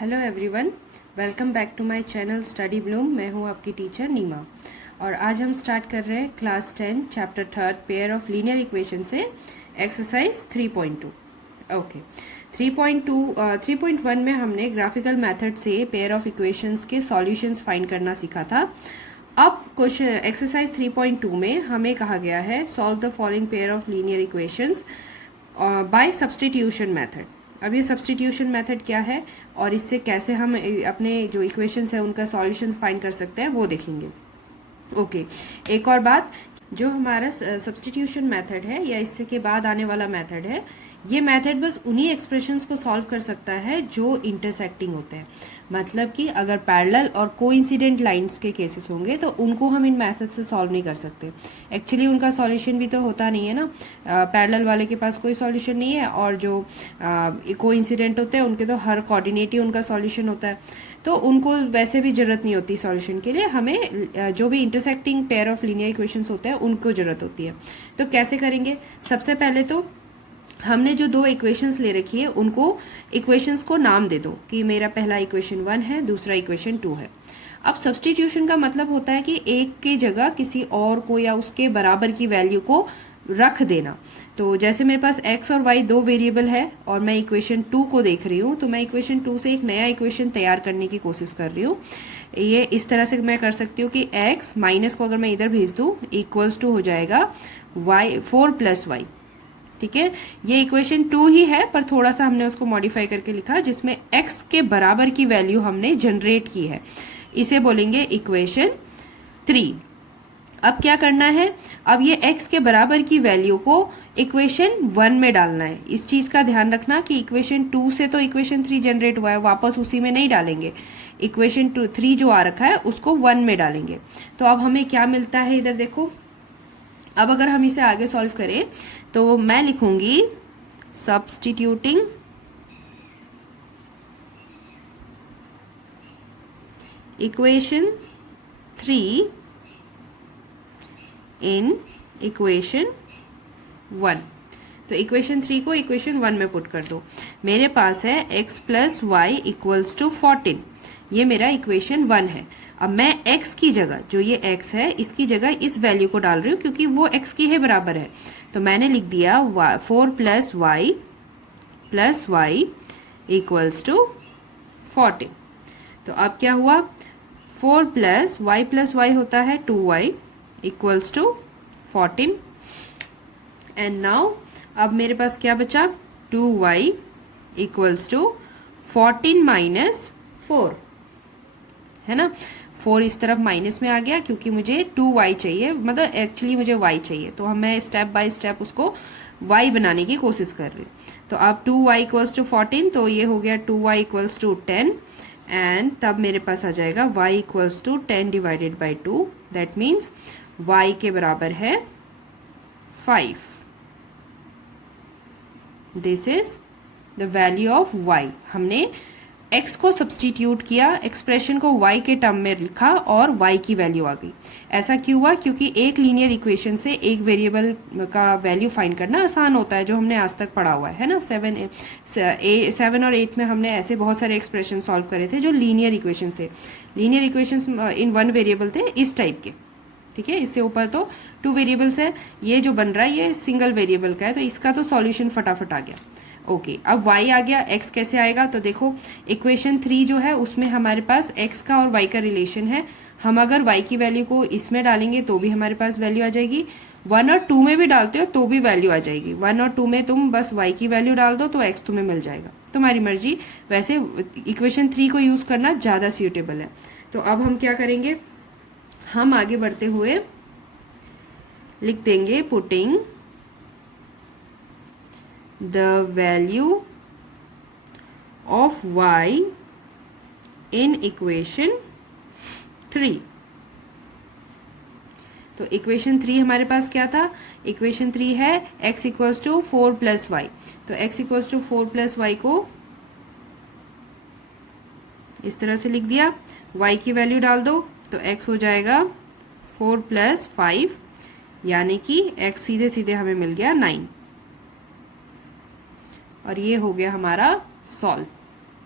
Hello everyone, welcome back to my channel study bloom. मैं हूं आपकी टीचर नीमा और आज हम स्टार्ट कर रहे हैं class 10 chapter 3 pair of linear equation से एक्सरसाइज 3.2। ओके, 3.1 में हमने ग्राफिकल मेथड से पेयर ऑफ इक्वेशंस के सॉल्यूशंस फाइंड करना सीखा था। अब क्वेश्चन एक्सरसाइज 3.2 में हमें कहा गया है solve the following pair of linear equations bye substitution method. अब ये सब्स्टिट्यूशन मेथड क्या है और इससे कैसे हम अपने जो इक्वेशंस है उनका सॉल्यूशंस फाइंड कर सकते हैं वो देखेंगे। ओके, एक और बात, जो हमारा सब्स्टिट्यूशन मेथड है या इससे के बाद आने वाला मेथड है, ये मेथड बस उन्हीं एक्सप्रेशंस को सॉल्व कर सकता है जो इंटरसेक्टिंग होते हैं। मतलब कि अगर पैरेलल और कोइंसिडेंट लाइंस के केसेस होंगे तो उनको हम इन मेथड से सॉल्व नहीं कर सकते। एक्चुअली उनका सॉल्यूशन भी तो होता नहीं है ना, पैरेलल वाले के पास कोई सॉल्यूशन नहीं है और जो कोइंसिडेंट होते हैं उनके तो हर कोऑर्डिनेट ही उनका सॉल्यूशन होता है, तो उनको वैसे भी जरूरत नहीं होती सॉल्यूशन के लिए। हमें जो भी intersecting pair of linear equations होते हैं उनको जरूरत होती है। तो कैसे करेंगे? सबसे पहले तो हमने जो दो इक्वेशंस ले रखी है उनको इक्वेशंस को नाम दे दो कि मेरा पहला इक्वेशन 1 है, दूसरा इक्वेशन 2 है। अब सब्स्टिट्यूशन का मतलब होता है कि एक की जगह किसी और को या उसके बराबर की वैल्यू को रख देना। तो जैसे मेरे पास x और y दो वेरिएबल है और मैं इक्वेशन 2 को देख रही हूँ, तो मैं इक्वेशन 2 से एक नया इक्वेशन तैयार करने की कोशिश कर रही हूँ। ये इस तरह से मैं कर सकती हूँ कि x माइनस को अगर मैं इधर भेज दूँ इक्वल्स टू हो जाएगा y 4 + y। ठीक है, ये इक्वेशन 2 ही है पर थोड़ा सा हमने उसको मॉडिफाई करके लिखा जिसमें x के बराबर की वैल्यू हमने जनरेट की है। इसे बोलेंगे इक्वेशन 3। अब क्या करना है? अब ये x के बराबर की वैल्यू को इक्वेशन 1 में डालना है। इस चीज का ध्यान रखना कि इक्वेशन 2 से तो इक्वेशन 3 जनरेट हुआ है, वापस उसी में नहीं डालेंगे। इक्वेशन 3 जो आ रखा है उसको 1 में डालेंगे। तो अब हमें क्या मिलता है इधर देखो। अब अगर हम इसे आगे सॉल्व करें तो मैं लिखूंगी सब्स्टिट्यूटिंग इक्वेशन 3 इन इक्वेशन 1। तो इक्वेशन 3 को इक्वेशन 1 में पुट कर दो। मेरे पास है x + y = 14। ये मेरा इक्वेशन 1 है। अब मैं x की जगह, जो ये x है इसकी जगह इस वैल्यू को डाल रही हूँ क्योंकि वो x की है बराबर है। तो मैंने लिख दिया 4 + y = 14। तो अब क्या हुआ? 4 + y होता है 2y = 14। एंड नाउ अब मेरे पास क्या बचा? 2y = 14 - 4 है ना। 4 इस तरफ माइनस में आ गया क्योंकि मुझे 2y चाहिए, मतलब एक्चुअली मुझे y चाहिए। तो मैं स्टेप बाय स्टेप उसको y बनाने की कोशिश कर रही हूँ। तो अब 2y = 14, तो ये हो गया 2y = 10 एंड तब मेरे पास आ जाएगा y = 10 / 2। दैट मीन्स y के बराबर है 5। This is the value of y। हमने x को सब्स्टिट्यूट किया, एक्सप्रेशन को y के टर्म में लिखा और y की वैल्यू आ गई। ऐसा क्यों हुआ? क्योंकि एक लीनियर इक्वेशन से एक वेरिएबल का वैल्यू फाइंड करना आसान होता है, जो हमने आज तक पढ़ा हुआ है ना। 7 और 8 में हमने ऐसे बहुत सारे एक्सप्रेशन सॉल्व करे थे जो लीनियर इक्वेशन से, लीनियर इक्वेशंस इन 1 वेरिएबल थे इस टाइप के। ठीक है, इससे ऊपर तो 2 वेरिएबल्स है, ये जो बन रहा है ये सिंगल वेरिएबल का है, तो इसका तो सॉल्यूशन फटाफट आ गया। ओके, अब y आ गया, x कैसे आएगा? तो देखो इक्वेशन 3 जो है उसमें हमारे पास x का और y का रिलेशन है। हम अगर y की वैल्यू को इसमें डालेंगे तो भी हमारे पास वैल्यू आ जाएगी। 1 और 2 में भी डालते हो तो भी वैल्यू आ जाएगी। 1 और 2 में तुम बस y की वैल्यू डाल दो तो x तुम्हें मिल जाएगा, तुम्हारी मर्जी। वैसे इक्वेशन 3 को यूज करना ज्यादा सूटेबल है। तो अब हम क्या करेंगे? हम आगे बढ़ते हुए लिख देंगे putting the value of y in equation 3। तो इक्वेशन 3 हमारे पास क्या था? इक्वेशन 3 है x = 4 + y। तो x = 4 + y को इस तरह से लिख दिया। y की वैल्यू डाल दो तो x हो जाएगा 4 + 5, यानी कि x सीधे सीधे हमें मिल गया 9 और ये हो गया हमारा सॉल्व।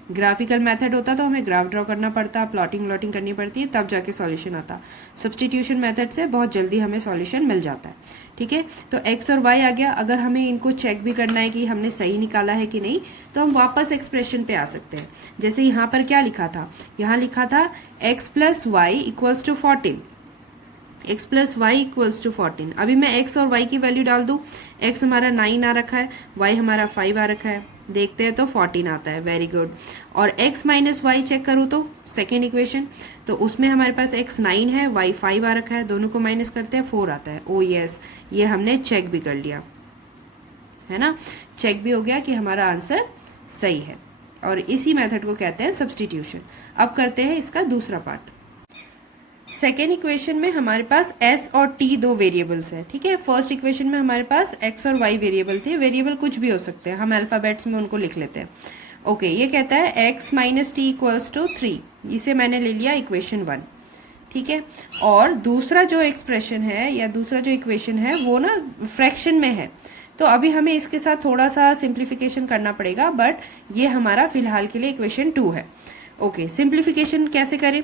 ग्राफिकल मेथड होता तो हमें ग्राफ ड्रॉ करना पड़ता, प्लॉटिंग व्लॉटिंग करनी पड़ती है, तब जाके सॉल्यूशन आता। सब्स्टिट्यूशन मेथड से बहुत जल्दी हमें सॉल्यूशन मिल जाता है। ठीक है, तो x और y आ गया। अगर हमें इनको चेक भी करना है कि हमने सही निकाला है कि नहीं, तो हम वापस एक्सप्रेशन पे आ सकते हैं। जैसे यहाँ पर क्या लिखा था, यहाँ लिखा था x plus y equals to 14, x plus y equals to 14। अभी मैं x और y की वैल्यू डाल दूँ, x हमारा 9 आ रखा है, y हमारा 5 आ रखा है, देखते हैं तो 14 आता है, वेरी गुड। और x माइनस वाई चेक करूँ तो सेकेंड इक्वेशन, तो उसमें हमारे पास x 9 है, y 5 आ रखा है, दोनों को माइनस करते हैं 4 आता है। ओ यस, ये हमने चेक भी कर लिया है ना, चेक भी हो गया कि हमारा आंसर सही है। और इसी मेथड को कहते हैं सब्स्टिट्यूशन। अब करते हैं इसका दूसरा पार्ट। सेकेंड इक्वेशन में हमारे पास s और t दो वेरिएबल्स हैं। ठीक है, फर्स्ट इक्वेशन में हमारे पास x और y वेरिएबल थे, वेरिएबल कुछ भी हो सकते हैं, हम अल्फ़ाबेट्स में उनको लिख लेते हैं। ओके, ये कहता है x minus t equals to 3, इसे मैंने ले लिया इक्वेशन 1। ठीक है, और दूसरा जो एक्सप्रेशन है या दूसरा जो इक्वेशन है वो ना फ्रैक्शन में है, तो अभी हमें इसके साथ थोड़ा सा सिंप्लीफिकेशन करना पड़ेगा, बट ये हमारा फिलहाल के लिए इक्वेशन 2 है। ओके, सिंप्लीफिकेशन कैसे करें,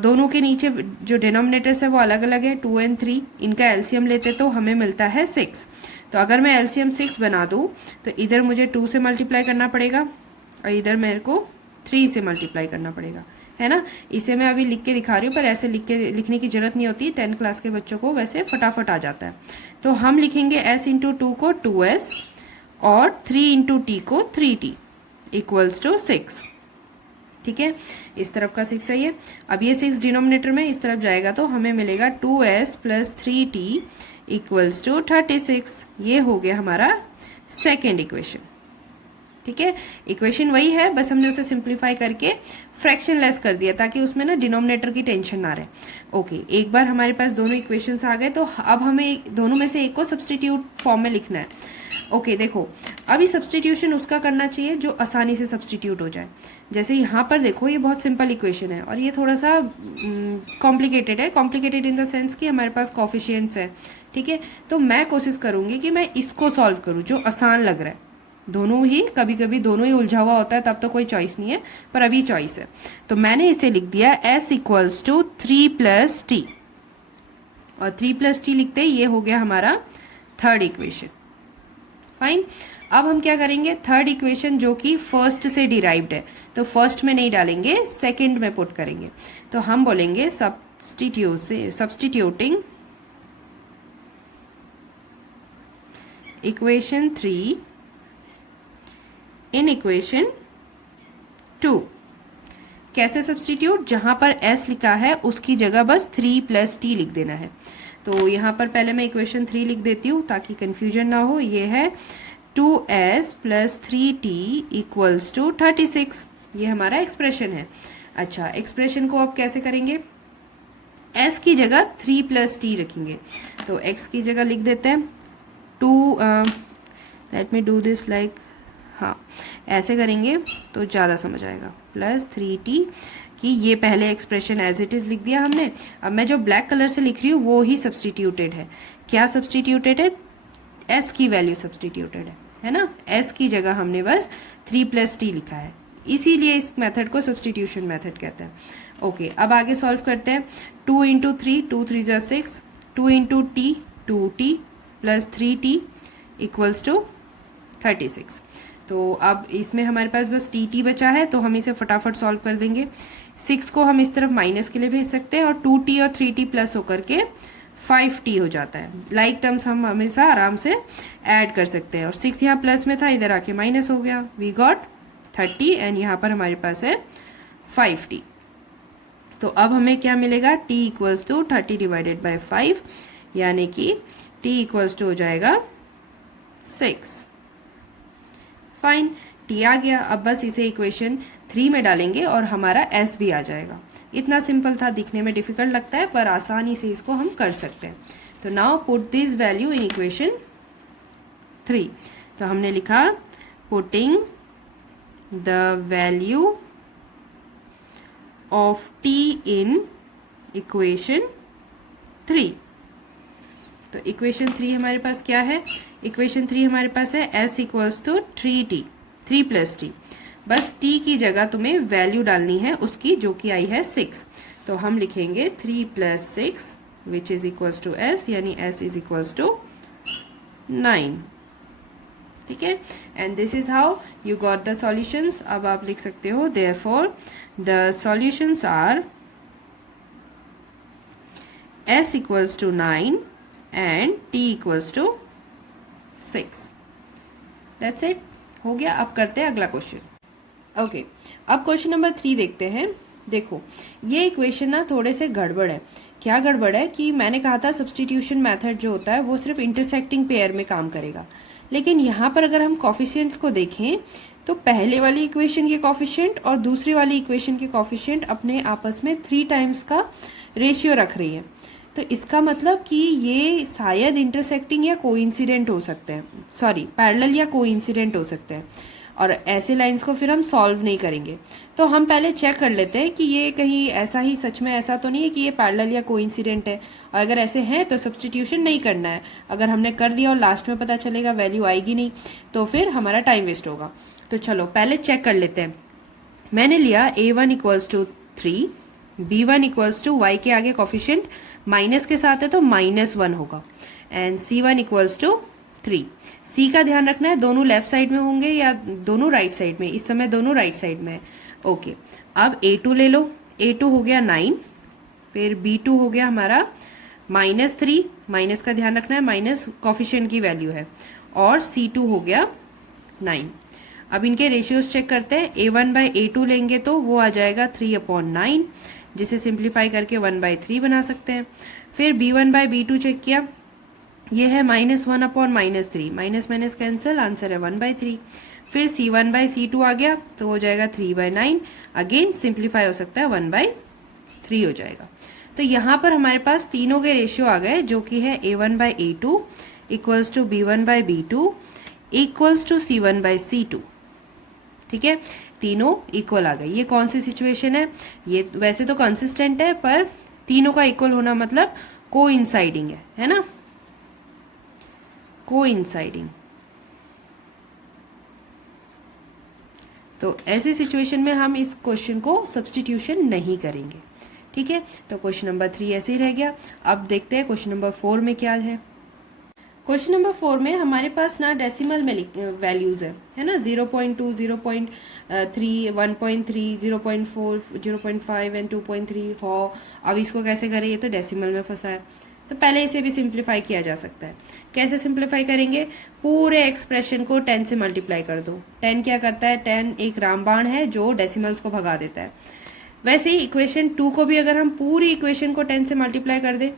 दोनों के नीचे जो डिनोमिनेटर्स है वो अलग अलग है, 2 और 3, इनका एलसीएम लेते तो हमें मिलता है 6। तो अगर मैं एलसीएम 6 बना दूँ तो इधर मुझे 2 से मल्टीप्लाई करना पड़ेगा और इधर मेरे को 3 से मल्टीप्लाई करना पड़ेगा, है ना। इसे मैं अभी लिख के दिखा रही हूँ, पर ऐसे लिखने की जरूरत नहीं होती, 10th क्लास के बच्चों को वैसे फटाफट आ जाता है। तो हम लिखेंगे s इंटू 2 को 2s और 3 इंटू टी को 3t इक्वल्स टू 6। ठीक है, इस तरफ का 6 है ये। अब ये 6 डिनोमिनेटर में इस तरफ जाएगा तो हमें मिलेगा 2s plus 3t equals to 36। ये हो गया हमारा सेकेंड इक्वेशन। ठीक है, इक्वेशन वही है, बस हमने उसे सिंप्लीफाई करके फ्रैक्शन लेस कर दिया ताकि उसमें ना डिनोमिनेटर की टेंशन ना रहे। ओके, एक बार हमारे पास दोनों इक्वेशंस आ गए तो अब हमें दोनों में से एक को सब्स्टिट्यूट फॉर्म में लिखना है। ओके, देखो अभी सब्स्टिट्यूशन उसका करना चाहिए जो आसानी से सब्स्टिट्यूट हो जाए। जैसे यहाँ पर देखो, ये बहुत सिंपल इक्वेशन है और ये थोड़ा सा कॉम्प्लिकेटेड है, कॉम्प्लिकेटेड इन द सेंस कि हमारे पास कॉफिशिएंट्स है। ठीक है, तो मैं कोशिश करूंगी कि मैं इसको सॉल्व करूँ जो आसान लग रहा है। दोनों ही, कभी कभी दोनों ही उलझा हुआ होता है, तब तो कोई चॉइस नहीं है, पर अभी चॉइस है। तो मैंने इसे लिख दिया s equals to 3 plus t, और 3 प्लस टी लिखते ही ये हो गया हमारा थर्ड इक्वेशन। फाइन, अब हम क्या करेंगे, थर्ड इक्वेशन जो कि फर्स्ट से डिराइव्ड है, तो फर्स्ट में नहीं डालेंगे, सेकंड में पुट करेंगे। तो हम बोलेंगे सब्स्टिट्यूटिंग इक्वेशन 3 इन इक्वेशन 2। कैसे सब्स्टिट्यूट, जहां पर s लिखा है उसकी जगह बस 3 प्लस टी लिख देना है। तो यहाँ पर पहले मैं इक्वेशन 3 लिख देती हूँ ताकि कंफ्यूजन ना हो। ये है 2s plus 3t equals to 36, ये हमारा एक्सप्रेशन है। अच्छा, एक्सप्रेशन को अब कैसे करेंगे, s की जगह 3 प्लस टी रखेंगे, तो x की जगह लिख देते हैं 2, let me do this like, हाँ ऐसे करेंगे तो ज़्यादा समझ आएगा, प्लस 3t कि ये पहले एक्सप्रेशन एज इट इज़ लिख दिया हमने। अब मैं जो ब्लैक कलर से लिख रही हूँ वो ही सब्स्टिट्यूटेड है। क्या सब्स्टिट्यूटेड है, s की वैल्यू सब्स्टिट्यूटेड है ना, s की जगह हमने बस 3 प्लस टी लिखा है, इसीलिए इस मेथड को सब्स्टिट्यूशन मेथड कहते हैं। ओके, अब आगे सॉल्व करते हैं। 2 इंटू 3, 2 3 जा 6, 2 into t 2t plus 3t equals to 36। तो अब इसमें हमारे पास बस टी बचा है, तो हम इसे फटाफट सॉल्व कर देंगे। 6 को हम इस तरफ माइनस के लिए भेज सकते हैं और 2t और 3t प्लस होकर के 5t हो जाता है। लाइक टर्म्स हम हमेशा आराम से ऐड कर सकते हैं, और 6 यहाँ प्लस में था, इधर आके माइनस हो गया, वी गॉट 30 एंड यहाँ पर हमारे पास है 5t। तो अब हमें क्या मिलेगा, t equals to 30 divided by 5, यानी कि t इक्वल्स टू हो जाएगा 6। फाइन, टी आ गया। अब बस इसे इक्वेशन 3 में डालेंगे और हमारा s भी आ जाएगा। इतना सिंपल था, दिखने में डिफिकल्ट लगता है पर आसानी से इसको हम कर सकते हैं। तो now put this value in equation 3। तो हमने लिखा putting the value of t in equation 3। तो इक्वेशन 3 हमारे पास क्या है, इक्वेशन 3 हमारे पास है s equals to 3 plus t. बस t की जगह तुम्हें वैल्यू डालनी है उसकी, जो कि आई है 6। तो हम लिखेंगे 3 + 6 which is equals to s, यानी s इज इक्वल्स टू 9। ठीक है, and this is how you got the solutions. अब आप लिख सकते हो therefore the solutions are s equals to 9 and t equals to 6। That's it, हो गया। अब करते हैं अगला क्वेश्चन। ओके, अब क्वेश्चन नंबर 3 देखते हैं। देखो ये इक्वेशन ना थोड़े से गड़बड़ है। क्या गड़बड़ है कि मैंने कहा था सब्स्टिट्यूशन मेथड जो होता है वो सिर्फ इंटरसेक्टिंग पेयर में काम करेगा, लेकिन यहाँ पर अगर हम कॉफिशिएंट्स को देखें तो पहले वाली इक्वेशन के कॉफिशिएंट और दूसरी वाली इक्वेशन के कॉफिशिएंट अपने आपस में 3 टाइम्स का रेशियो रख रही है। तो इसका मतलब कि ये शायद इंटरसेक्टिंग या कोइंसिडेंट हो सकते हैं, सॉरी पैरेलल या कोइंसिडेंट हो सकते हैं, और ऐसे लाइंस को फिर हम सॉल्व नहीं करेंगे। तो हम पहले चेक कर लेते हैं कि ये कहीं ऐसा ही सच में ऐसा तो नहीं है कि ये पैरेलल या कोइंसिडेंट है, और अगर ऐसे हैं तो सब्स्टिट्यूशन नहीं करना है। अगर हमने कर दिया और लास्ट में पता चलेगा वैल्यू आएगी नहीं तो फिर हमारा टाइम वेस्ट होगा। तो चलो पहले चेक कर लेते हैं। मैंने लिया a1 equals to 3, b1 equals to y के आगे कॉफिशिएंट माइनस के साथ है तो -1 होगा, and c1 equals to 3। c का ध्यान रखना है दोनों लेफ्ट साइड में होंगे या दोनों राइट साइड में। इस समय दोनों राइट साइड में है। ओके, अब a2 ले लो। a2 हो गया 9, फिर b2 हो गया हमारा -3, माइनस का ध्यान रखना है, माइनस कॉफिशिएंट की वैल्यू है, और c2 हो गया 9। अब इनके रेशियोज चेक करते हैं। a1/a2 लेंगे तो वो आ जाएगा 3/9, जिसे सिंप्लीफाई करके 1/3 बना सकते हैं। फिर b1/b2 चेक किया, ये है -1/-3, माइनस माइनस कैंसिल, आंसर है 1/3। फिर c1/c2 आ गया तो हो जाएगा 3/9, अगेन सिंप्लीफाई हो सकता है 1/3 हो जाएगा। तो यहाँ पर हमारे पास तीनों के रेशियो आ गए, जो कि है a1/a2 equals to b1/b2 equals to c1/c2। ठीक है, तीनों इक्वल आ गए। ये कौन सी सिचुएशन है? ये वैसे तो कंसिस्टेंट है, पर तीनों का इक्वल होना मतलब कोइंसाइडिंग है ना, कोइंसाइडिंग। तो ऐसी सिचुएशन में हम इस क्वेश्चन को सब्स्टिट्यूशन नहीं करेंगे। ठीक है, तो क्वेश्चन नंबर 3 ऐसे ही रह गया। अब देखते हैं क्वेश्चन नंबर 4 में क्या है। क्वेश्चन नंबर 4 में हमारे पास ना डेसिमल में वैल्यूज है ना, 0.2, 0.3, 1.3, 0.4, 0.5 एंड 2.3 हो। अब इसको कैसे करें, ये तो डेसिमल में फंसा है। तो पहले इसे भी सिंप्लीफाई किया जा सकता है। कैसे सिंप्लीफाई करेंगे? पूरे एक्सप्रेशन को 10 से मल्टीप्लाई कर दो। 10 क्या करता है? 10 एक रामबाण है जो डेसिमल्स को भगा देता है। वैसे ही इक्वेशन 2 को भी अगर हम पूरी इक्वेशन को 10 से मल्टीप्लाई कर दे,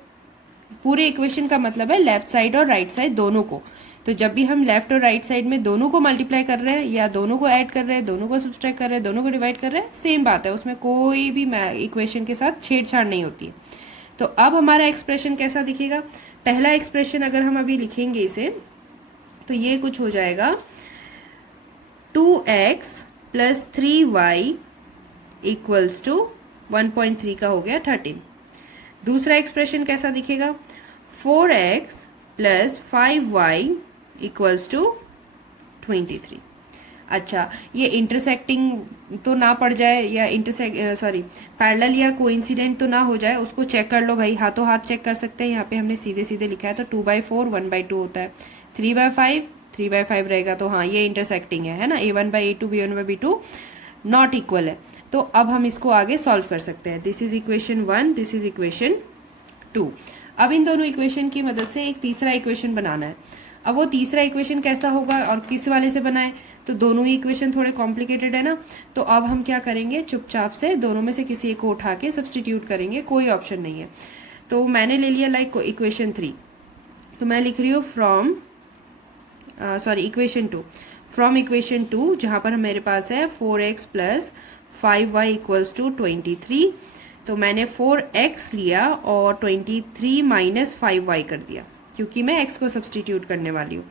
पूरे इक्वेशन का मतलब है लेफ्ट साइड और राइट साइड दोनों को। तो जब भी हम लेफ्ट और राइट साइड में दोनों को मल्टीप्लाई कर रहे हैं, या दोनों को ऐड कर रहे हैं, दोनों को सब्सट्रैक्ट कर रहे हैं, दोनों को डिवाइड कर रहे हैं, सेम बात है, उसमें कोई भी इक्वेशन के साथ छेड़छाड़ नहीं होती है। तो अब हमारा एक्सप्रेशन कैसा दिखेगा? पहला एक्सप्रेशन अगर हम अभी लिखेंगे इसे, तो ये कुछ हो जाएगा 2x + 3y इक्वल्स टू 1.3 का हो गया 13। दूसरा एक्सप्रेशन कैसा दिखेगा? 4x + 5y equals to 23। अच्छा, ये इंटरसेक्टिंग तो ना पड़ जाए, या पैरेलल या कोइंसिडेंट तो ना हो जाए, उसको चेक कर लो भाई, हाथों हाथ चेक कर सकते हैं। यहाँ पे हमने सीधे सीधे लिखा है, तो 2/4 1/2 होता है, 3/5 3/5 रहेगा, तो हाँ ये इंटरसेक्टिंग है ना। a1/a2 b1/b2 नॉट इक्वल है। तो अब हम इसको आगे सॉल्व कर सकते हैं। This is equation 1, this is equation 2। अब इन दोनों इक्वेशन की मदद से एक तीसरा इक्वेशन बनाना है। अब वो तीसरा इक्वेशन कैसा होगा और किस वाले से बनाए? तो दोनों ही इक्वेशन थोड़े कॉम्प्लिकेटेड है ना। तो अब हम क्या करेंगे, चुपचाप से दोनों में से किसी एक को उठा के सब्सटीट्यूट करेंगे, कोई ऑप्शन नहीं है। तो मैंने ले लिया लाइक इक्वेशन 3, तो मैं लिख रही हूँ इक्वेशन 2। फ्रॉम इक्वेशन 2 जहाँ पर मेरे पास है 4x + 5y इक्वल्स टू 23। तो मैंने 4x लिया और 23 - 5y कर दिया, क्योंकि मैं x को सब्सटीट्यूट करने वाली हूँ।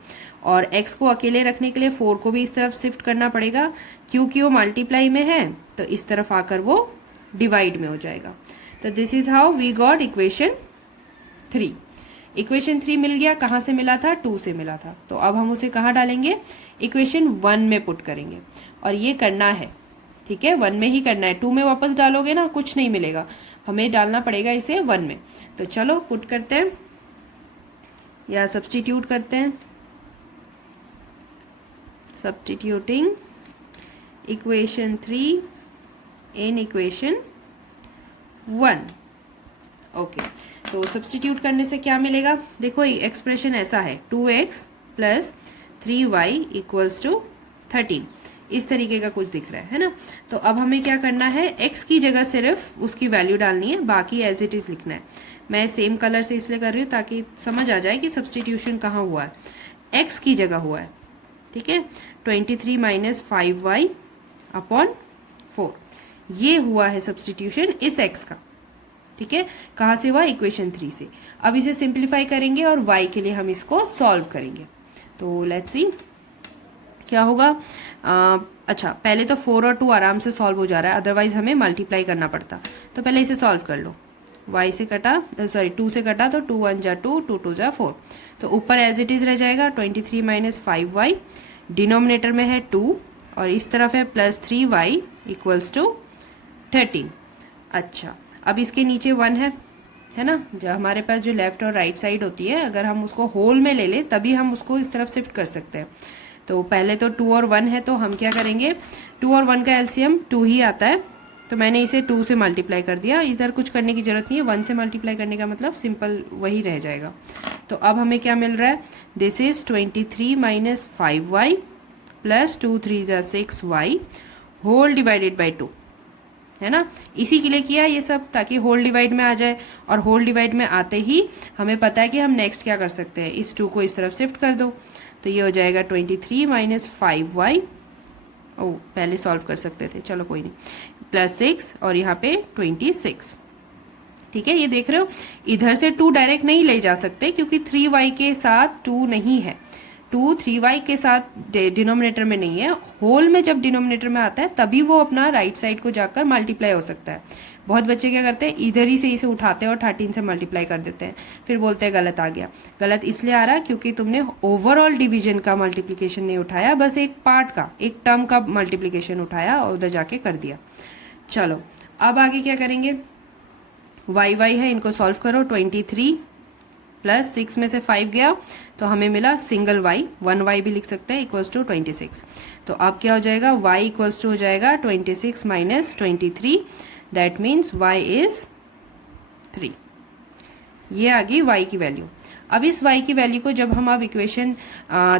और x को अकेले रखने के लिए 4 को भी इस तरफ शिफ्ट करना पड़ेगा, क्योंकि वो मल्टीप्लाई में है, तो इस तरफ आकर वो डिवाइड में हो जाएगा। तो this is how we got equation 3। Equation 3 मिल गया, कहाँ से मिला था? 2 से मिला था। तो अब हम उसे कहाँ डालेंगे? इक्वेशन 1 में पुट करेंगे और ये करना है, ठीक है, 1 में ही करना है। 2 में वापस डालोगे ना कुछ नहीं मिलेगा, हमें डालना पड़ेगा इसे 1 में। तो चलो पुट करते हैं या सब्स्टिट्यूट करते हैं। Substituting equation 3 in equation 1। Okay, तो सब्स्टिट्यूट करने से क्या मिलेगा, देखो एक्सप्रेशन ऐसा है 2x plus 3y equals to 13, इस तरीके का कुछ दिख रहा है ना। तो अब हमें क्या करना है, x की जगह सिर्फ उसकी वैल्यू डालनी है, बाकी एज इट इज लिखना है। मैं सेम कलर से इसलिए कर रही हूँ ताकि समझ आ जाए कि सब्स्टिट्यूशन कहाँ हुआ है, x की जगह हुआ है, ठीक है। 23 माइनस 5y अपॉन 4, ये हुआ है सब्स्टिट्यूशन इस x का, ठीक है। कहाँ से हुआ, इक्वेशन 3 से। अब इसे सिंप्लीफाई करेंगे और y के लिए हम इसको सॉल्व करेंगे। तो लेट्स सी क्या होगा। अच्छा, पहले तो 4 और 2 आराम से सॉल्व हो जा रहा है, अदरवाइज हमें मल्टीप्लाई करना पड़ता। तो पहले इसे सॉल्व कर लो। y से कटा, सॉरी 2 से कटा तो 2 1 जा 2, 2 2 जा 4। तो ऊपर एज इट इज रह जाएगा 23 माइनस 5y, डिनोमिनेटर में है 2 और इस तरफ है प्लस 3y इक्वल्स टू 13। अच्छा, अब इसके नीचे 1 है ना। जो हमारे पास जो लेफ्ट और राइट साइड होती है, अगर हम उसको होल में ले ले तभी हम उसको इस तरफ शिफ्ट कर सकते हैं। तो पहले तो 2 और 1 है, तो हम क्या करेंगे, 2 और 1 का एलसीएम 2 ही आता है, तो मैंने इसे 2 से मल्टीप्लाई कर दिया। इधर कुछ करने की जरूरत नहीं है, 1 से मल्टीप्लाई करने का मतलब सिंपल वही रह जाएगा। तो अब हमें क्या मिल रहा है, this is 23 minus 5y plus 2 3 जा 6y होल डिवाइडेड बाई 2, है ना। इसी के लिए किया ये सब, ताकि होल डिवाइड में आ जाए, और होल डिवाइड में आते ही हमें पता है कि हम नेक्स्ट क्या कर सकते हैं, इस 2 को इस तरफ शिफ्ट कर दो। तो ये हो जाएगा 23 माइनस 5y, ओ पहले सॉल्व कर सकते थे, चलो कोई नहीं, प्लस 6 और यहाँ पे 26, ठीक है। ये देख रहे हो, इधर से 2 डायरेक्ट नहीं ले जा सकते क्योंकि 3y के साथ 2 नहीं है, 2 3y के साथ डिनोमिनेटर में नहीं है। होल में जब डिनोमिनेटर में आता है तभी वो अपना राइट साइड को जाकर मल्टीप्लाई हो सकता है। बहुत बच्चे क्या करते हैं, इधर ही से इसे उठाते हैं और 13 से मल्टीप्लाई कर देते हैं, फिर बोलते हैं गलत आ गया। गलत इसलिए आ रहा है क्योंकि तुमने ओवरऑल डिवीजन का मल्टीप्लीकेशन नहीं उठाया, बस एक पार्ट का, एक टर्म का मल्टीप्लीकेशन उठाया और उधर जाके कर दिया। चलो अब आगे क्या करेंगे, y है, इनको सॉल्व करो। 23 प्लस 6 में से 5 गया तो हमें मिला सिंगल y, 1y भी लिख सकते हैं, इक्वल्स टू 26। तो अब क्या हो जाएगा, y इक्वल्स टू हो जाएगा 26 minus 23, that means y is 3। ये आ गई y की वैल्यू। अब इस y की वैल्यू को जब हम अब इक्वेशन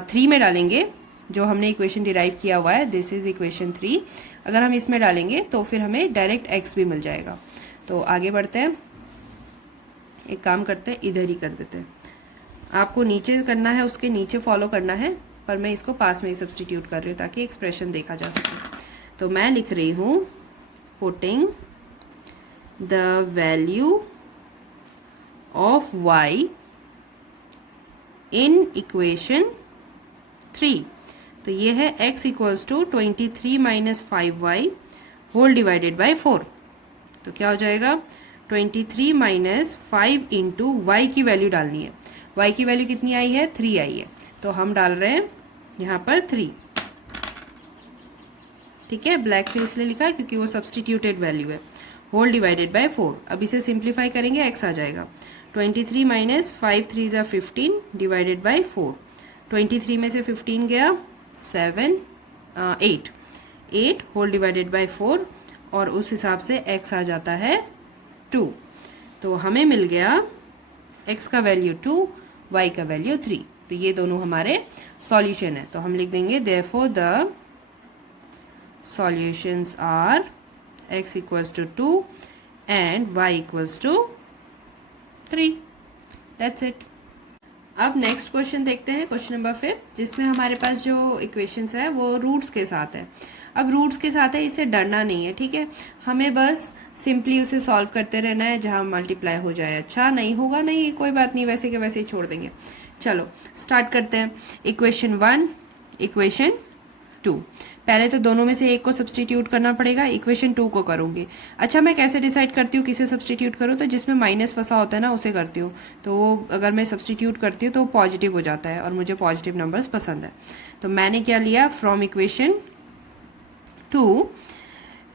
3 में डालेंगे, जो हमने इक्वेशन डिराइव किया हुआ है, दिस इज इक्वेशन 3, अगर हम इसमें डालेंगे तो फिर हमें डायरेक्ट x भी मिल जाएगा। तो आगे बढ़ते हैं, एक काम करते हैं, इधर ही कर देते हैं। आपको नीचे करना है, उसके नीचे फॉलो करना है, पर मैं इसको पास में ही सब्स्टिट्यूट कर रही हूँ ताकि एक्सप्रेशन देखा जा सके। तो मैं लिख रही हूँ putting the value of y in equation 3। तो ये है x equals to 23 minus 5y whole divided by 4। तो क्या हो जाएगा, 23 माइनस 5 इंटू वाई की वैल्यू डालनी है। y की वैल्यू कितनी आई है, 3 आई है, तो हम डाल रहे हैं यहाँ पर 3, ठीक है। ब्लैक से इसलिए लिखा है क्योंकि वो सब्स्टिट्यूटेड वैल्यू है, होल डिवाइडेड बाय 4। अब इसे सिंप्लीफाई करेंगे, x आ जाएगा 23 माइनस 5 3 जा 15 डिवाइडेड बाई 4। 23 में से 15 गया 7 8 होल डिवाइडेड बाई 4, और उस हिसाब से x आ जाता है 2। तो हमें मिल गया x का वैल्यू 2, y का वैल्यू 3। तो ये दोनों हमारे सॉल्यूशन है। तो हम लिख देंगे therefore the solutions are x equals to 2 and y equals to 3। That's it. अब नेक्स्ट क्वेश्चन देखते हैं, क्वेश्चन नंबर 5, जिसमें हमारे पास जो इक्वेशंस है वो रूट्स के साथ है। अब रूट्स के साथ है, इससे डरना नहीं है, ठीक है। हमें बस सिंपली उसे सॉल्व करते रहना है, जहाँ मल्टीप्लाई हो जाए अच्छा, नहीं होगा नहीं कोई बात नहीं, वैसे के वैसे ही छोड़ देंगे। चलो स्टार्ट करते हैं। Equation 1, equation 2। पहले तो दोनों में से एक को सब्सटीट्यूट करना पड़ेगा, इक्वेशन 2 को करूँगी। अच्छा, मैं कैसे डिसाइड करती हूँ किसे सब्सटीट्यूट करूँ? तो जिसमें माइनस फंसा होता है ना उसे करती हूँ। तो वो अगर मैं सब्सटीट्यूट करती हूँ तो पॉजिटिव हो जाता है और मुझे पॉजिटिव नंबर्स पसंद है। तो मैंने क्या लिया, from equation 2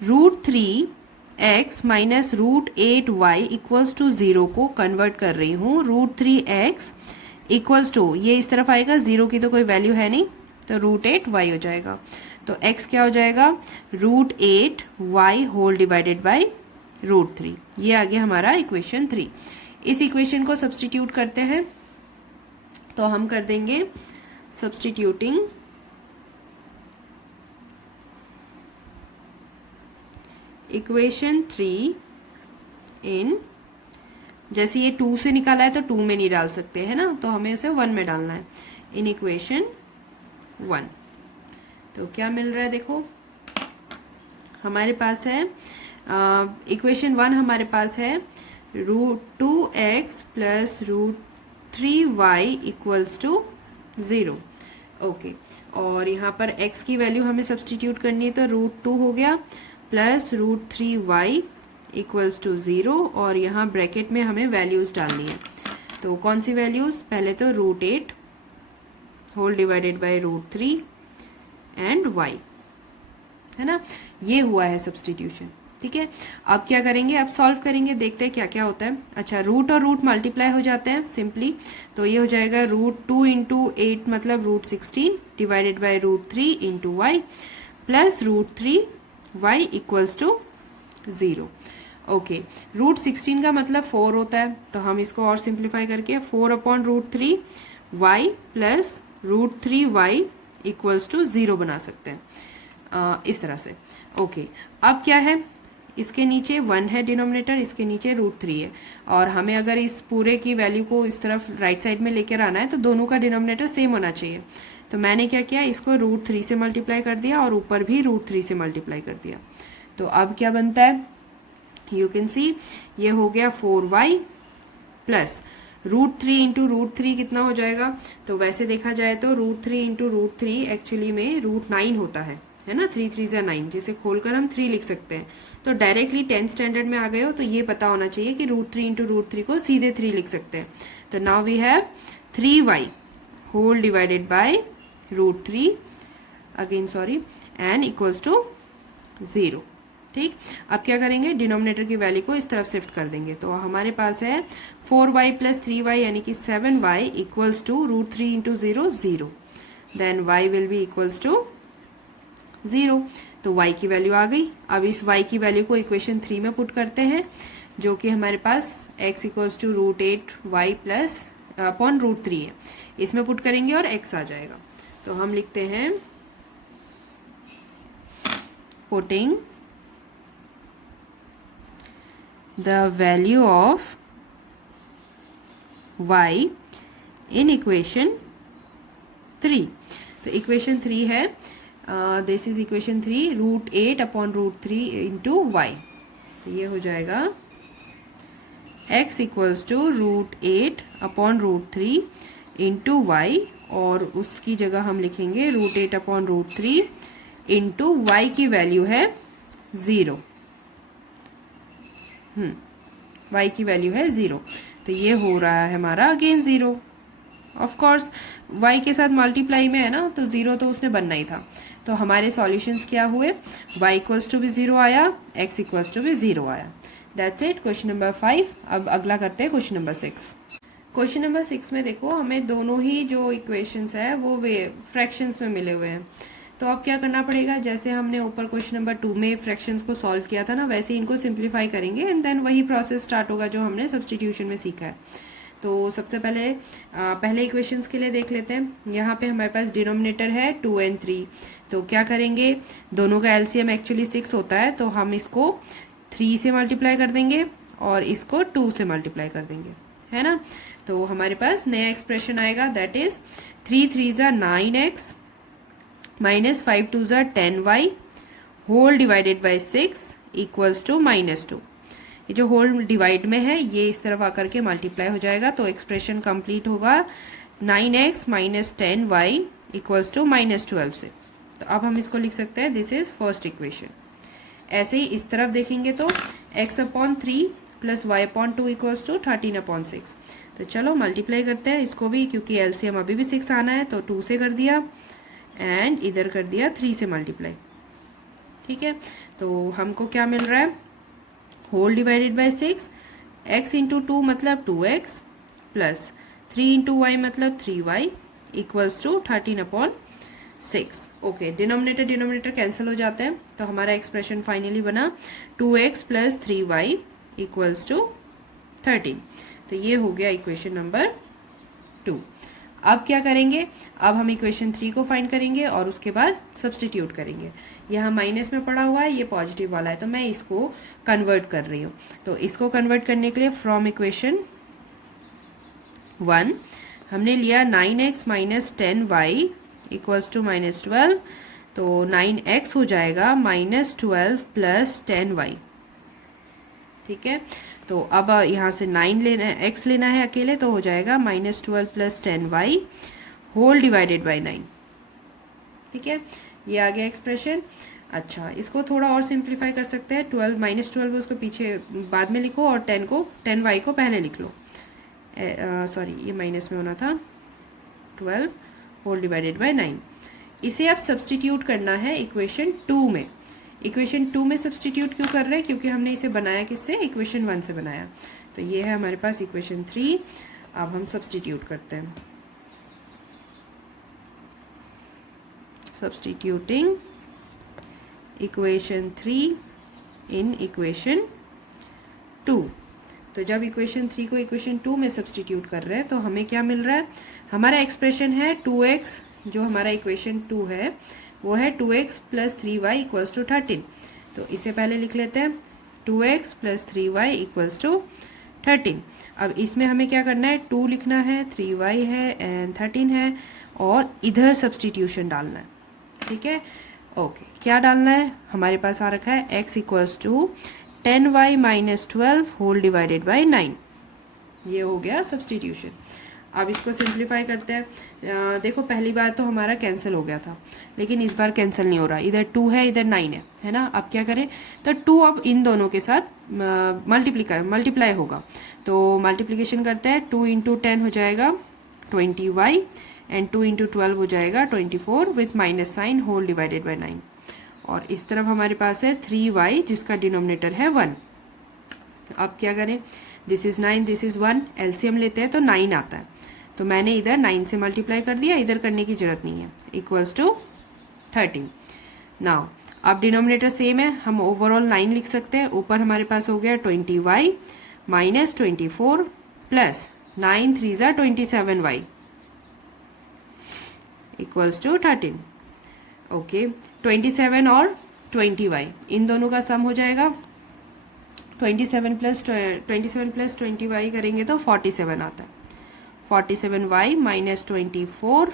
√3x minus √8y equals to 0 को कन्वर्ट कर रही हूँ। √3x इक्वल्स टू, ये इस तरफ आएगा, 0 की तो कोई वैल्यू है नहीं, तो √8y हो जाएगा। तो x क्या हो जाएगा, √8y होल डिवाइडेड बाई √3। ये आ गया हमारा इक्वेशन 3। इस इक्वेशन को सब्सटीट्यूट करते हैं, तो हम कर देंगे सब्सटीट्यूटिंग इक्वेशन 3 इन, जैसे ये 2 से निकाला है तो 2 में नहीं डाल सकते है ना, तो हमें उसे 1 में डालना है, इन इक्वेशन 1। तो क्या मिल रहा है, देखो हमारे पास है इक्वेशन 1 हमारे पास है √2x plus √3y equals to 0। Okay, और यहाँ पर x की वैल्यू हमें सब्सटीट्यूट करनी है, तो √2 हो गया प्लस √3y इक्वल्स टू 0, और यहाँ ब्रैकेट में हमें वैल्यूज़ डालनी है। तो कौन सी वैल्यूज़, पहले तो √8 whole divided by √3 and y, है ना, ये हुआ है सब्सटीट्यूशन। ठीक है, अब क्या करेंगे, अब सॉल्व करेंगे, देखते हैं क्या क्या होता है। अच्छा, रूट और रूट मल्टीप्लाई हो जाते हैं सिंपली, तो ये हो जाएगा √2 इंटू 8 मतलब √16 divided by √3 into y plus √3y equals to 0। Okay, √16 का मतलब 4 होता है, तो हम इसको और सिंप्लीफाई करके 4/√3y plus √3y equals to 0 बना सकते हैं इस तरह से। ओके, अब क्या है, इसके नीचे 1 है डिनोमिनेटर, इसके नीचे √3 है, और हमें अगर इस पूरे की वैल्यू को इस तरफ राइट साइड में लेकर आना है तो दोनों का डिनोमिनेटर सेम होना चाहिए। तो मैंने क्या किया, इसको √3 से मल्टीप्लाई कर दिया और ऊपर भी √3 से मल्टीप्लाई कर दिया। तो अब क्या बनता है, यू कैन सी, ये हो गया 4y प्लस √3 इंटू √3 कितना हो जाएगा, तो वैसे देखा जाए तो √3 इंटू √3 एक्चुअली में √9 होता है ना, 3 3 9, जिसे खोलकर हम 3 लिख सकते हैं। तो डायरेक्टली 10th स्टैंडर्ड में आ गए हो तो ये पता होना चाहिए कि √3 इंटू √3 को सीधे 3 लिख सकते हैं। तो now we have 3y whole divided by √3 again sorry and equals to 0। ठीक, अब क्या करेंगे, डिनोमिनेटर की वैल्यू को इस तरफ शिफ्ट कर देंगे, तो हमारे पास है 4y प्लस 3y यानी कि 7y equals to √3 into 0 0, then y will be equals to 0। तो y की वैल्यू आ गई। अब इस y की वैल्यू को इक्वेशन 3 में पुट करते हैं, जो कि हमारे पास x equals to √8y plus upon √3 है, इसमें पुट करेंगे और x आ जाएगा। तो हम लिखते हैं putting the value of y in equation 3। तो इक्वेशन 3 है, this is equation 3, √8 upon √3 into y। तो ये हो जाएगा x equals to √8 upon √3 into y, और उसकी जगह हम लिखेंगे √8 अपॉन √3 इंटू y की वैल्यू है 0। y की वैल्यू है 0, तो ये हो रहा है हमारा अगेन 0। ऑफ कोर्स y के साथ मल्टीप्लाई में है ना, तो 0 तो उसने बनना ही था। तो हमारे सॉल्यूशंस क्या हुए, y इक्वल्स टू भी 0 आया, x इक्वल्स टू भी 0 आया। That's it, question number 5। अब अगला करते हैं क्वेश्चन नंबर 6। क्वेश्चन नंबर 6 में देखो, हमें दोनों ही जो इक्वेशंस है वो वे फ्रैक्शंस में मिले हुए हैं। तो अब क्या करना पड़ेगा, जैसे हमने ऊपर क्वेश्चन नंबर 2 में फ्रैक्शंस को सॉल्व किया था ना, वैसे इनको सिंप्लीफाई करेंगे एंड देन वही प्रोसेस स्टार्ट होगा जो हमने सब्सटीट्यूशन में सीखा है। तो सबसे पहले इक्वेशंस के लिए देख लेते हैं। यहाँ पे हमारे पास डिनोमिनेटर है 2 and 3, तो क्या करेंगे, दोनों का एलसीएम एक्चुअली 6 होता है, तो हम इसको 3 से मल्टीप्लाई कर देंगे और इसको 2 से मल्टीप्लाई कर देंगे, है ना। तो हमारे पास नया एक्सप्रेशन आएगा, that is 3 3 9x minus 5 2 10y whole divided by 6 equals to -2। ये जो होल डिवाइड में है ये इस तरफ आकर के मल्टीप्लाई हो जाएगा, तो एक्सप्रेशन कंप्लीट होगा 9x minus 10y equals to -12 से। तो अब हम इसको लिख सकते हैं दिस इज फर्स्ट इक्वेशन। ऐसे ही इस तरफ देखेंगे तो x/3 plus y/2 equals to 13/6। तो चलो मल्टीप्लाई करते हैं इसको भी, क्योंकि एलसीएम अभी भी 6 आना है, तो 2 से कर दिया एंड इधर कर दिया 3 से मल्टीप्लाई। ठीक है, तो हमको क्या मिल रहा है, whole divided by 6, x into 2 मतलब 2x प्लस 3 इंटू वाई मतलब 3y equals to 13/6। Okay, denominator cancel हो जाते हैं, तो हमारा एक्सप्रेशन फाइनली बना 2x plus 3y equals to 13। तो ये हो गया इक्वेशन नंबर 2। अब क्या करेंगे, अब हम इक्वेशन 3 को फाइंड करेंगे और उसके बाद सब्सटीट्यूट करेंगे। यहाँ माइनस में पड़ा हुआ है, ये पॉजिटिव वाला है, तो मैं इसको कन्वर्ट कर रही हूँ। तो इसको कन्वर्ट करने के लिए फ्रॉम इक्वेशन 1 हमने लिया 9x minus 10y equals to -12, तो 9x हो जाएगा -12 प्लस 10y। ठीक है, तो अब यहाँ से 9 लेना है, x लेना है अकेले, तो हो जाएगा -12 plus 10y whole divided by 9। ठीक है, ये आ गया एक्सप्रेशन। अच्छा, इसको थोड़ा और सिंप्लीफाई कर सकते हैं, -12 उसको पीछे बाद में लिखो और 10y को पहले लिख लो। सॉरी, ये माइनस में होना था, 12 होल डिवाइडेड बाय 9। इसे अब सब्सटीट्यूट करना है इक्वेशन 2 में। इक्वेशन 2 में सब्सटीट्यूट क्यों कर रहे हैं, क्योंकि हमने इसे बनाया किससे, इक्वेशन 1 से बनाया। तो ये है हमारे पास इक्वेशन 3। अब हम सब्सटीट्यूट करते हैं, सब्सटीट्यूटिंग इक्वेशन 3 इन इक्वेशन 2। तो जब इक्वेशन 3 को इक्वेशन 2 में सब्सटीट्यूट कर रहे हैं तो हमें क्या मिल रहा है, हमारा एक्सप्रेशन है 2x, जो हमारा इक्वेशन 2 है वो है 2x plus 3y equals to 13। तो इसे पहले लिख लेते हैं, 2x plus 3y equals to 13। अब इसमें हमें क्या करना है, 2 लिखना है, 3y है एंड 13 है, और इधर सब्सटीट्यूशन डालना है। ठीक है, ओके, क्या डालना है, हमारे पास आ रखा है x equals to 10y minus 12 whole divided by 9। ये हो गया सब्सटीट्यूशन। अब इसको सिंप्लीफाई करते हैं। देखो पहली बार तो हमारा कैंसिल हो गया था, लेकिन इस बार कैंसिल नहीं हो रहा, इधर 2 है इधर 9 है ना। अब क्या करें, तो 2 अब इन दोनों के साथ मल्टीप्लाई होगा, तो मल्टीप्लिकेशन करते हैं। 2 इंटू 10 हो जाएगा 20y एंड 2 इंटू 12 हो जाएगा 24 with minus sign whole divided by 9। और इस तरफ हमारे पास है 3y जिसका डिनोमिनेटर है 1। अब क्या करें, this is 9 this is 1, LCM लेते हैं तो 9 आता है, तो मैंने इधर 9 से मल्टीप्लाई कर दिया, इधर करने की जरूरत नहीं है, इक्वल्स टू 13। नाउ अब डिनोमिनेटर सेम है, हम ओवरऑल 9 लिख सकते हैं। ऊपर हमारे पास हो गया 20y माइनस 24 प्लस 9 3 ज़ा 27y इक्वल्स टू 13। ओके, 27 और 20y इन दोनों का सम हो जाएगा, 27 प्लस 20y करेंगे तो 47 आता है, 47y माइनस 24,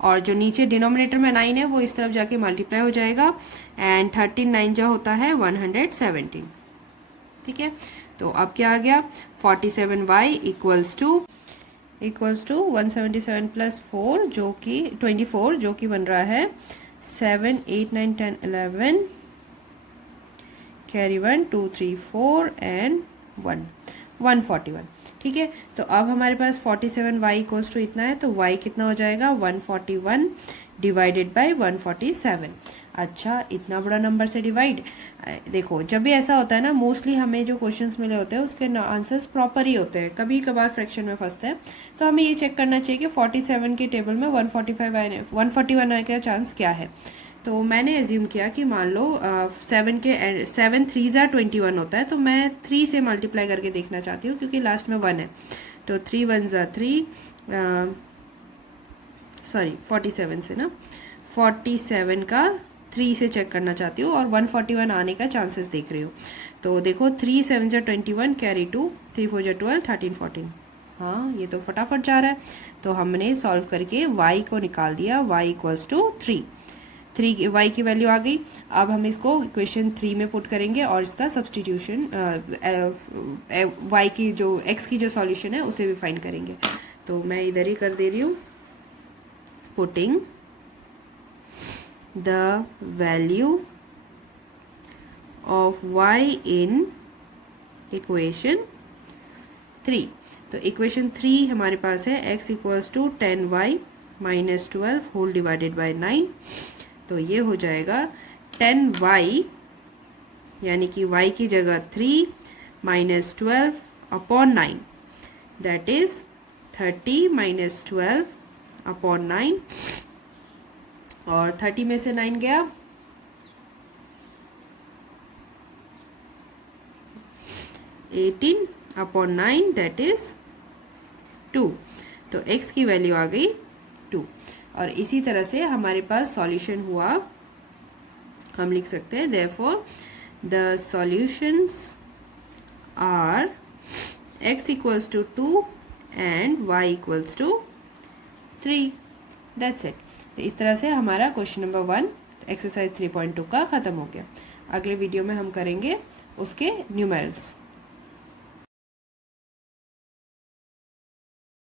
और जो नीचे डिनोमिनेटर में 9 है वो इस तरफ जाके मल्टीप्लाई हो जाएगा, एंड 13 9 जो होता है 117। ठीक है, तो अब क्या आ गया, 47y इक्वल्स टू 177 प्लस 4 जो कि 24, जो कि बन रहा है 7 8 9 10 11, कैरी 1 2 3 4 एंड 141। ठीक है, तो अब हमारे पास 47y इक्वल्स टू इतना है, तो y कितना हो जाएगा 141 डिवाइडेड बाय 147। अच्छा, इतना बड़ा नंबर से डिवाइड, देखो जब भी ऐसा होता है ना, मोस्टली हमें जो क्वेश्चंस मिले होते हैं उसके आंसर्स प्रॉपर ही होते हैं, कभी कभार फ्रैक्शन में फंसते हैं, तो हमें ये चेक करना चाहिए कि 47 के टेबल में 141 आने का चांस क्या है। तो मैंने एज्यूम किया कि मान लो 7 3 ज़ा 21 होता है, तो मैं 3 से मल्टीप्लाई करके देखना चाहती हूँ, क्योंकि लास्ट में 1 है, तो 3 1 ज़ा 3, सॉरी 47 से ना, 47 का 3 से चेक करना चाहती हूँ और 141 आने का चांसेस देख रही हूँ। तो देखो 3 7 ज़ा 21 कैरी 2, 3 4 ज़ा 12 13 14, हाँ ये तो फटाफट जा रहा है। तो हमने सॉल्व करके y को निकाल दिया, y इक्वल्स टू 3 y की वैल्यू आ गई। अब हम इसको इक्वेशन 3 में पुट करेंगे और इसका सब्सटीट्यूशन y की जो x की जो सॉल्यूशन है उसे भी फाइंड करेंगे। तो मैं इधर ही कर दे रही हूँ, putting the value of y in equation 3। तो इक्वेशन 3 हमारे पास है x equals to 10y minus 12 whole divided by 9। तो ये हो जाएगा 10y यानी कि y की जगह 3 minus 12 upon 9, that is 30 minus 12 upon 9, और 30 में से 9 गया 18 अपॉन 9, दैट इज 2। तो x की वैल्यू आ गई 2। और इसी तरह से हमारे पास सॉल्यूशन हुआ, हम लिख सकते हैं therefore the solutions are x equals to 2 and y equals to 3। That's it. तो इस तरह से हमारा क्वेश्चन नंबर 1 एक्सरसाइज 3.2 का ख़त्म हो गया। अगले वीडियो में हम करेंगे उसके न्यूमेरल्स।